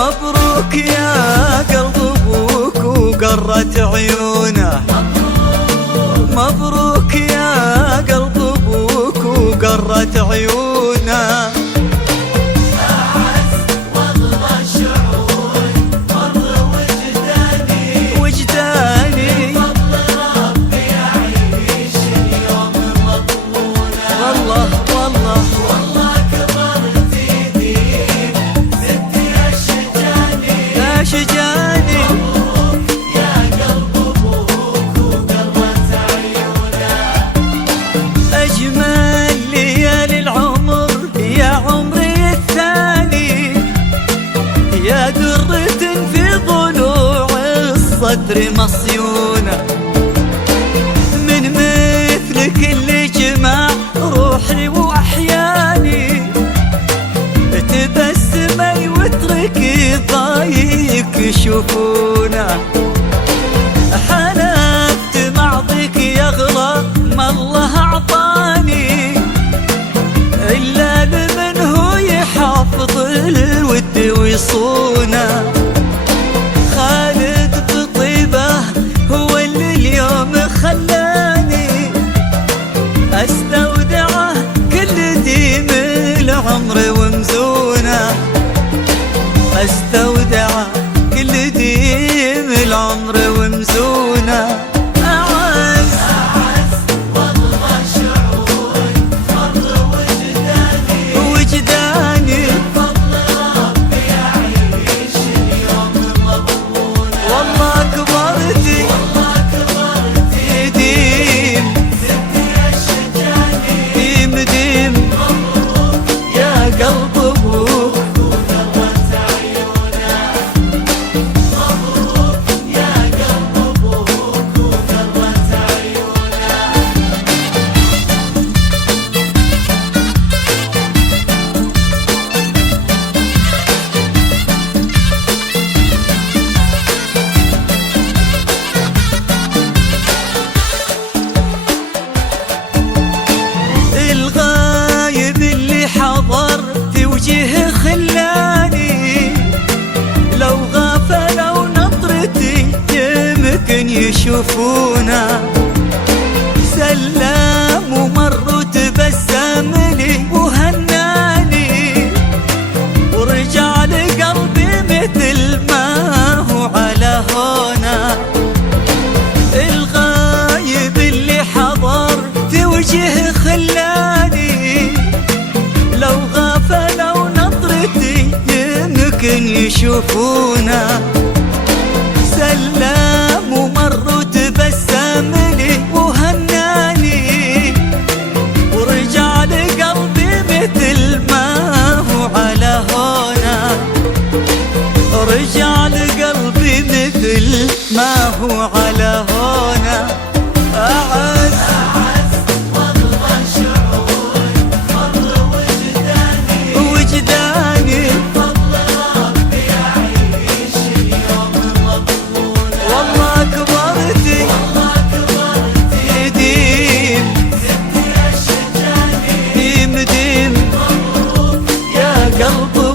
مبروك يا قلب ابوك وقرت عيونه، مبروك يا قلب ابوك وقرت عيونه. أعز والله شعور مر وجداني بفضل ربي أعيش اليوم مضمونة. والله والله والله كبرت ايدي زدت اشجاني. مبروك يا قلب ابوك وقرت عيونه. اجمل ليالي العمر يا عمري الثاني، يا درة في ضلوع الصدر مصيونة، من مثلك اللي جمع روحي واحياني، تبسمي واتركي ضايق يشوفونه. حلفت معطيك يغلى ما الله اعطاني، الا لمن هو يحافظ الود ويصونه. خالد بطيبه هو اللي اليوم خلاني استودعه كل ديم العمر ومزونه، استودعه كل ديم العمر ومزونه. أعز والله شعور مر وجداني بفضل ربي أعيش اليوم مضمونة. والله كبرتي والله كبرت ديم زدت ديم ديم. مبروك يا قلب ابوك وقرت عيونه. مبروك يا قلب ابوك وقرت عيونه. الغايب اللي حضر في وجهه خلاني، لو غفلوا نظرتي يمكن يشوفونا. سلام ومر وتبسم لي وهناني، ورجع لقلبي مثل ما هو على هونا. الغايب اللي حضر في وجهه خلاني، لو غفلوا نظرتي يمكن يشوفونا. سلام ومر وتبسم لي وهناني، ورجع لقلبي مثل ما هو على هونا. رجع لقلبي مثل ما هو على هونا. أعز والله شعور مر وجداني بفضل ربي أعيش اليوم مضمونة. والله كبرتي والله كبرت ديم زدت ديم ديم. مبروك يا قلب